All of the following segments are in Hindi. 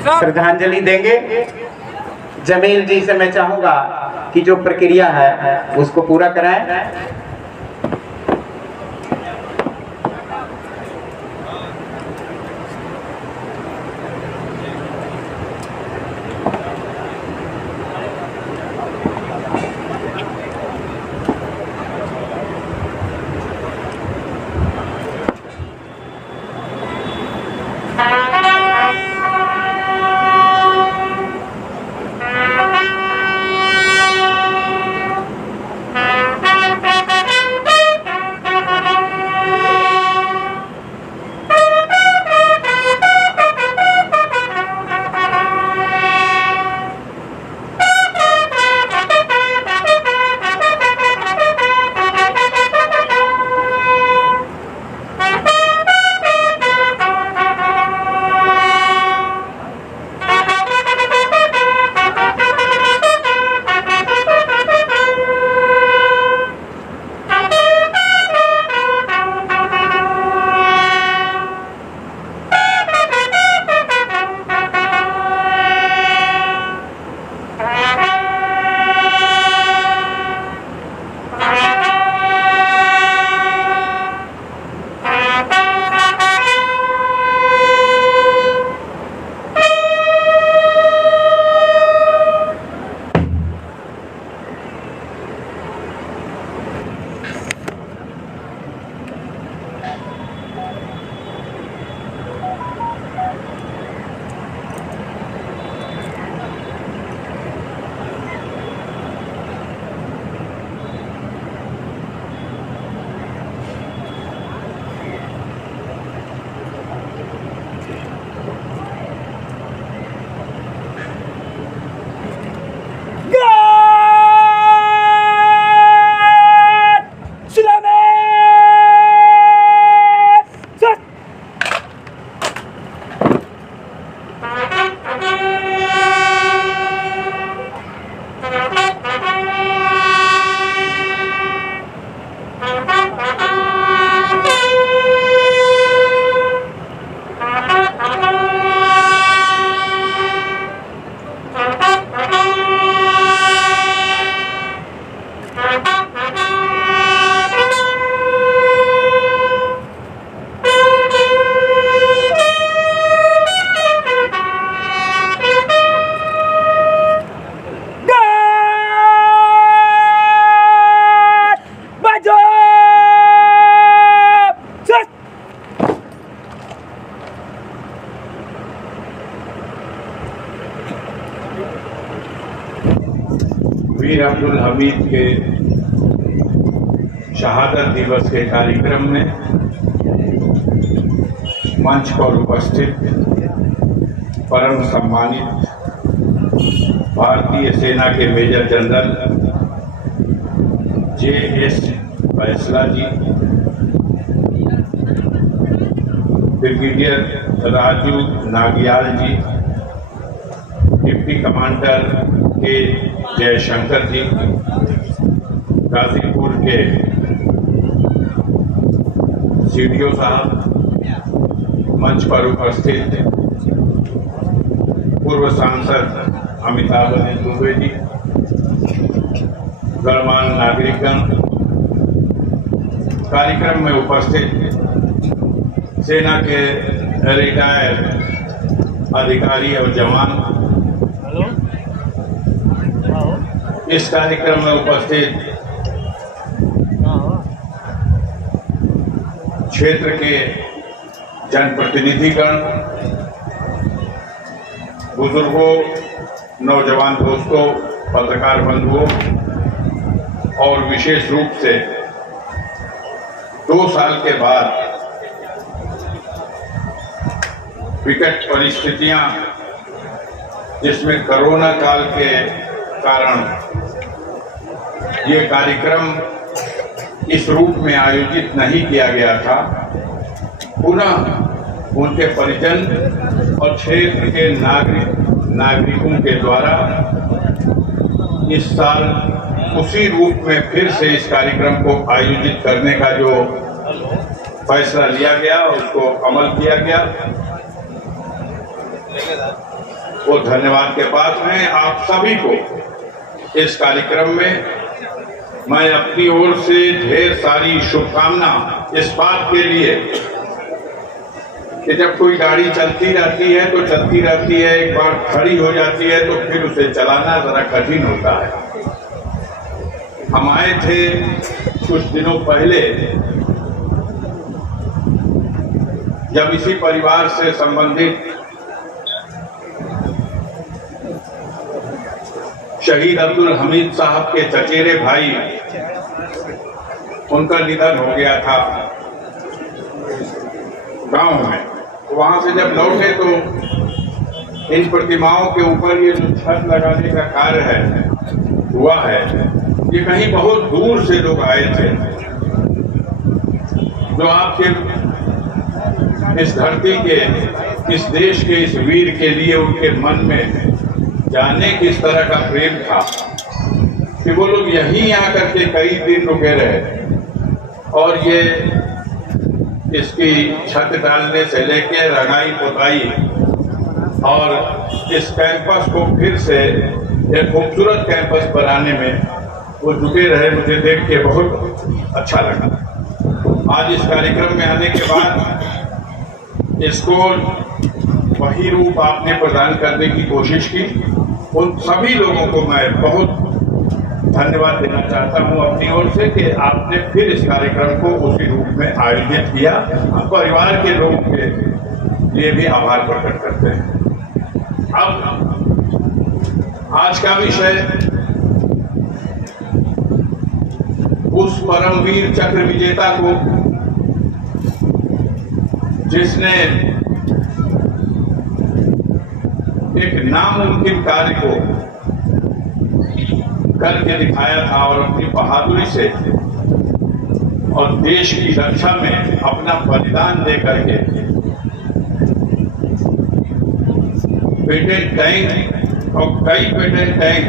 श्रद्धांजलि देंगे। जमील जी से मैं चाहूंगा कि जो प्रक्रिया है उसको पूरा कराएं। वीर अब्दुल हमीद के शहादत दिवस के कार्यक्रम में मंच पर उपस्थित परम सम्मानित भारतीय सेना के मेजर जनरल J.S. फैसला ji, brigadier Raju Nagiyal ji, deputy commander K Jaishankar जी, गाजीपुर के सीडीओ साहब, मंच पर उपस्थित पूर्व सांसद अमिताभ दुबे जी, गणमान्य नागरिकगण, कार्यक्रम में उपस्थित सेना के रिटायर्ड अधिकारी और जवान, इस कार्यक्रम में उपस्थित क्षेत्र के जनप्रतिनिधिगण, बुजुर्गों, नौजवान दोस्तों, पत्रकार बंधुओं और विशेष रूप से 2 साल के बाद विकट परिस्थितियां, जिसमें कोरोना काल के कारण ये कार्यक्रम इस रूप में आयोजित नहीं किया गया था, पुनः उनके परिजन और क्षेत्र के नागरिकों के द्वारा इस साल उसी रूप में फिर से इस कार्यक्रम को आयोजित करने का जो फैसला लिया गया, उसको अमल किया गया। वो धन्यवाद के पात्र हैं। आप सभी को इस कार्यक्रम में मैं अपनी ओर से ढेर सारी शुभकामना इस बात के लिए कि जब कोई गाड़ी चलती रहती है तो चलती रहती है, एक बार खड़ी हो जाती है तो फिर उसे चलाना जरा कठिन होता है। हम आए थे कुछ दिनों पहले, जब इसी परिवार से संबंधित शहीद अब्दुल हमीद साहब के चचेरे भाई, उनका निधन हो गया था गांव में। वहां से जब लौटे तो इन प्रतिमाओं के ऊपर ये जो छत लगाने का कार्य है हुआ है, ये कहीं बहुत दूर से लोग आए थे जो आपके इस धरती के, इस देश के, इस वीर के लिए उनके मन में जाने किस तरह का प्रेम था कि वो लोग यहीं आकर के कई दिन रुके रहे और ये इसकी छत डालने से लेके रंगाई पुताई और इस कैंपस को फिर से एक खूबसूरत कैंपस बनाने में वो जुटे रहे। मुझे देख के बहुत अच्छा लगा। आज इस कार्यक्रम में आने के बाद इसको वही रूप आपने प्रदान करने की कोशिश की। उन सभी लोगों को मैं बहुत धन्यवाद देना चाहता हूं अपनी ओर से कि आपने फिर इस कार्यक्रम को उसी रूप में आयोजित किया। हम परिवार के लोगों के लिए भी आभार प्रकट करते हैं। अब आज का विषय उस परमवीर चक्र विजेता को जिसने एक नामुमकिन कार्य को करके दिखाया था और अपनी बहादुरी से और देश की रक्षा में अपना बलिदान दे करके पेटेंट टैंक और कई पेटेंट टैंक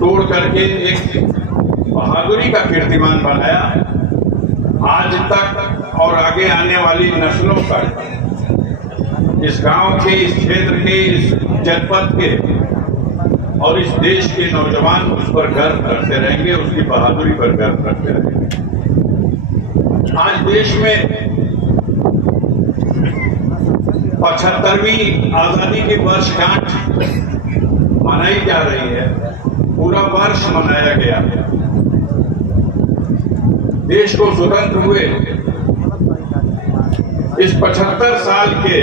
तोड़ करके एक बहादुरी का कीर्तिमान बनाया। आज तक और आगे आने वाली नस्लों तक इस गांव के, इस क्षेत्र के, इस जनपद के और इस देश के नौजवान उस पर गर्व करते रहेंगे, उसकी बहादुरी पर गर्व करते रहेंगे। आज देश में 75वीं आजादी की वर्षगांठ मनाई जा रही है। पूरा वर्ष मनाया गया। देश को स्वतंत्र हुए इस 75 साल के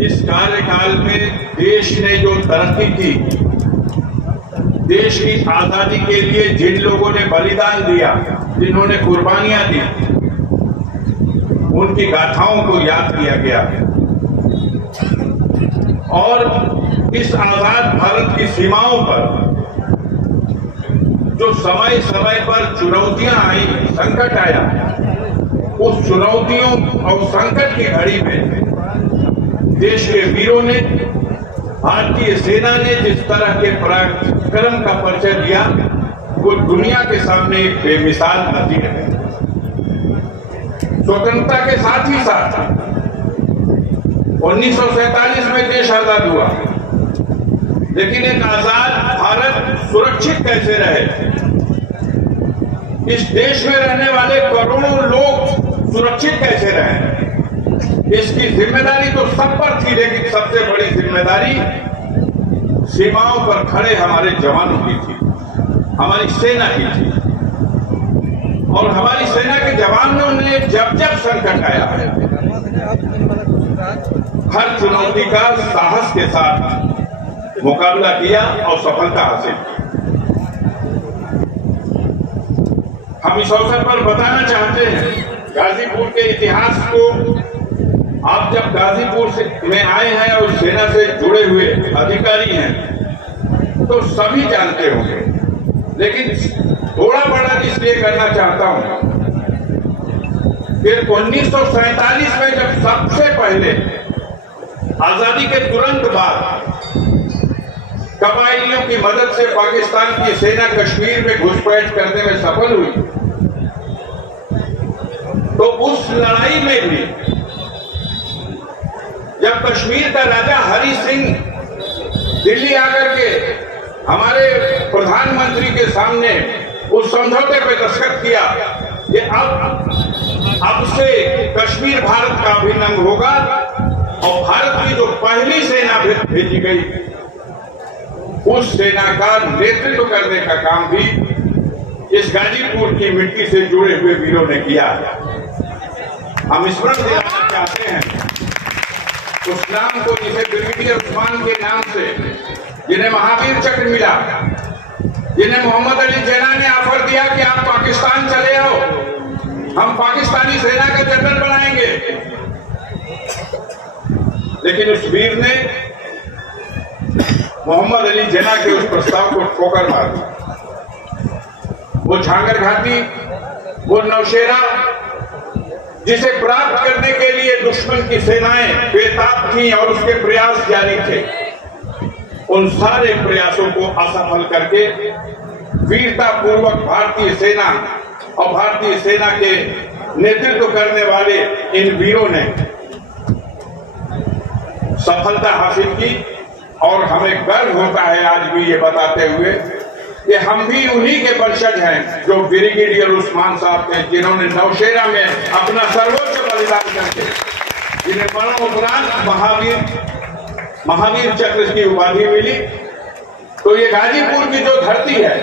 इस कार्यकाल में देश ने जो तरक्की की, देश की आजादी के लिए जिन लोगों ने बलिदान दिया, जिन्होंने कुर्बानियां दी, उनकी गाथाओं को याद किया गया और इस आजाद भारत की सीमाओं पर जो समय समय पर चुनौतियां आई, संकट आया, उस चुनौतियों और संकट की घड़ी में देश के वीरों ने, भारतीय सेना ने जिस तरह के पराक्रम का परिचय दिया, वो दुनिया के सामने एक बेमिसाल नतीजा है। स्वतंत्रता के साथ ही साथ 1947 में देश आजाद हुआ, लेकिन एक आजाद भारत सुरक्षित कैसे रहे, इस देश में रहने वाले करोड़ों लोग सुरक्षित कैसे रहे, इसकी जिम्मेदारी तो सब पर थी, लेकिन सबसे बड़ी जिम्मेदारी सीमाओं पर खड़े हमारे जवानों की थी, हमारी सेना की थी। और हमारी सेना के जवानों ने जब जब संकट आया है, हर चुनौती का साहस के साथ मुकाबला किया और सफलता हासिल की। हम इस अवसर पर बताना चाहते हैं गाजीपुर के इतिहास को। आप जब गाजीपुर में आए हैं और सेना से जुड़े हुए अधिकारी हैं तो सभी जानते होंगे, लेकिन थोड़ा बड़ा इसलिए करना चाहता हूं कि 1947 में जब सबसे पहले आजादी के तुरंत बाद कबायलियों की मदद से पाकिस्तान की सेना कश्मीर में घुसपैठ करने में सफल हुई, तो उस लड़ाई में भी जब कश्मीर का राजा हरि सिंह दिल्ली आकर के हमारे प्रधानमंत्री के सामने उस समझौते पर दस्तखत किया कि अब से कश्मीर भारत का अभिन्न अंग होगा और भारत की जो पहली सेना भेजी गई उस सेना का नेतृत्व करने का काम भी इस गाजीपुर की मिट्टी से जुड़े हुए वीरों ने किया। हम स्मरण दिलाना चाहते हैं उस नाम को जिसे ब्रिगेडियर उस्मान के नाम से, जिन्हें महावीर चक्र मिला, जिन्हें मोहम्मद अली जिन्ना ने ऑफर दिया कि आप पाकिस्तान चले आओ, हम पाकिस्तानी सेना का जनरल बनाएंगे, लेकिन उस वीर ने मोहम्मद अली जिन्ना के उस प्रस्ताव को ठोकर मार दी। वो झांगर घाटी, वो नौशेरा, जिसे प्राप्त करने के लिए दुश्मन की सेनाएं बेताब थीं और उसके प्रयास जारी थे, उन सारे प्रयासों को असफल करके वीरता पूर्वक भारतीय सेना और भारतीय सेना के नेतृत्व करने वाले इन वीरों ने सफलता हासिल की। और हमें गर्व होता है आज भी ये बताते हुए कि हम भी उन्हीं के वंशज हैं जो ब्रिगेडियर उस्मान साहब थे, जिन्होंने नौशेरा में अपना सर्वोच्च बलिदान करके, जिन्हें मरणोपरांत महावीर चक्र की उपाधि मिली। तो ये गाजीपुर की जो धरती है,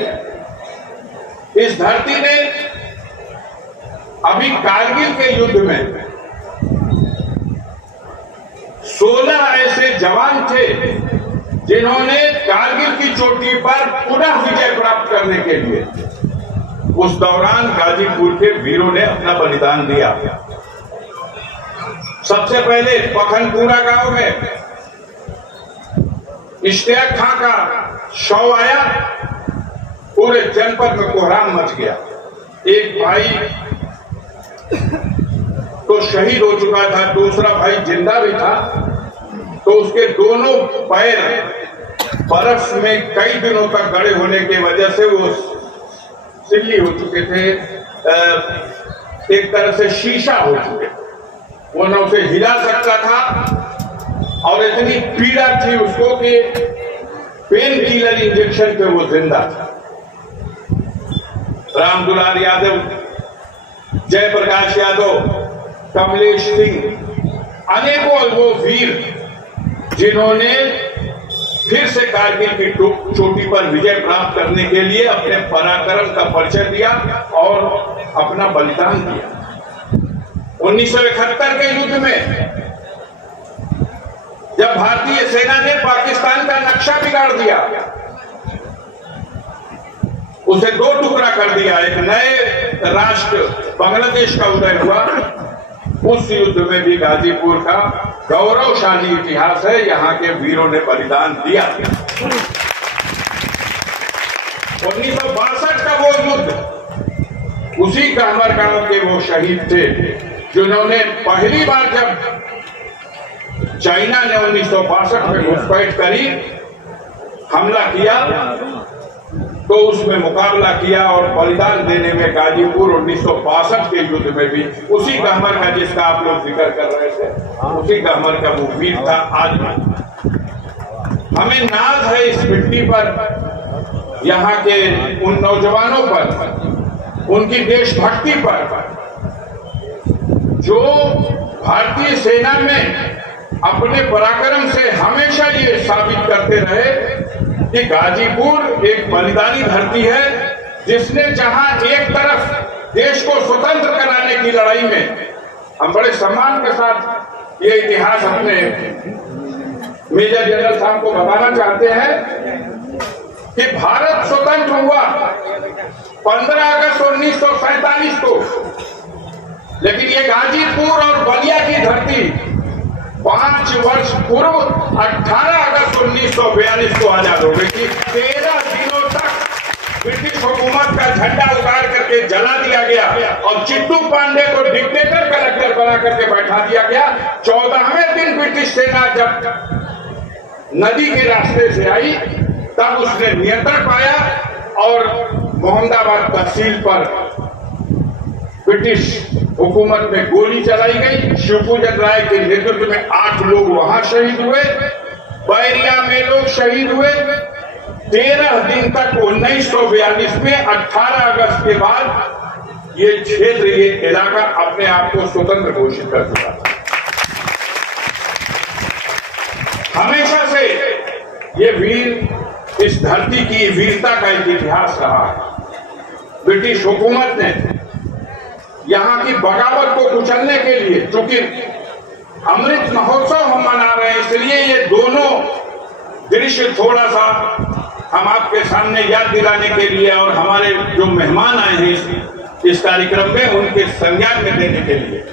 इस धरती ने अभी कारगिल के युद्ध में 16 ऐसे जवान थे जिन्होंने कारगिल की चोटी पर पुनः विजय प्राप्त करने के लिए उस दौरान गाजीपुर के वीरों ने अपना बलिदान दिया। सबसे पहले पखनपुरा गांव में इश्तियाक खां का शव आया, पूरे जनपद में कोहराम मच गया। एक भाई तो शहीद हो चुका था, दूसरा भाई जिंदा भी था, तो उसके दोनों पैर बर्फ में कई दिनों तक गड़े होने की वजह से वो सिल्ली हो चुके थे, एक तरह से शीशा हो चुके, वो न उसे हिला सकता था और इतनी पीड़ा थी उसको कि पेन किलर इंजेक्शन पे वो जिंदा था। राम दुलार यादव, जयप्रकाश यादव, कमलेश सिंह, अनेकों वो वीर जिन्होंने फिर से कारगिल की चोटी पर विजय प्राप्त करने के लिए अपने पराक्रम का परिचय दिया और अपना बलिदान दिया। 1971 के युद्ध में जब भारतीय सेना ने पाकिस्तान का नक्शा बिगाड़ दिया, उसे 2 टुकड़ा कर दिया, एक नए राष्ट्र बांग्लादेश का उदय हुआ, उस युद्ध में भी गाजीपुर का गौरवशाली इतिहास है। यहाँ के वीरों ने बलिदान दिया। 1962 का वो युद्ध, उसी कहमर गांव के वो शहीद थे जिन्होंने पहली बार जब चाइना ने 1962 में घुसपैठ करी, हमला किया, तो उसमें मुकाबला किया और बलिदान देने में गाजीपुर 1962 के युद्ध में भी उसी कहमर का, जिसका आप लोग जिक्र कर रहे थे, उसी कहमर का वो वीर था। आज हमें नाज है इस मिट्टी पर, यहाँ के उन नौजवानों पर, उनकी देशभक्ति पर, जो भारतीय सेना में अपने पराक्रम से हमेशा ये साबित करते रहे कि गाजीपुर एक बलिदानी धरती है, जिसने जहां एक तरफ देश को स्वतंत्र कराने की लड़ाई में, हम बड़े सम्मान के साथ ये इतिहास अपने मेजर जनरल साहब को बताना चाहते हैं कि भारत स्वतंत्र हुआ 15 अगस्त 1947 को, लेकिन ये गाजीपुर और बलिया की धरती 5 वर्ष पूर्व 18 अगस्त 1942 को आजाद हो गई थी। 13 दिनों तक ब्रिटिश हुकूमत का झंडा उतार करके जला दिया गया और चिट्टू पांडे को डिक्टेटर कलेक्टर बना करके बैठा दिया गया। 14वें दिन ब्रिटिश सेना जब नदी के रास्ते से आई, तब उसने नियंत्रण पाया और मोहम्मदाबाद तहसील पर ब्रिटिश हुकूमत में गोली चलाई गई। शिवपूजन राय के नेतृत्व में 8 लोग वहां शहीद हुए। बैरिया में लोग शहीद हुए। 13 दिन तक 1942 में 18 अगस्त के बाद ये क्षेत्र, ये इलाका अपने आप को स्वतंत्र घोषित कर चुका था। हमेशा से ये वीर, इस धरती की वीरता का एक इतिहास रहा है। ब्रिटिश हुकूमत ने यहां की बगावत को कुचलने के लिए, चूंकि अमृत महोत्सव हम मना रहे हैं, इसलिए ये दोनों दृश्य थोड़ा सा हम आपके सामने याद दिलाने के लिए और हमारे जो मेहमान आए हैं इस कार्यक्रम में उनके संज्ञान में देने के लिए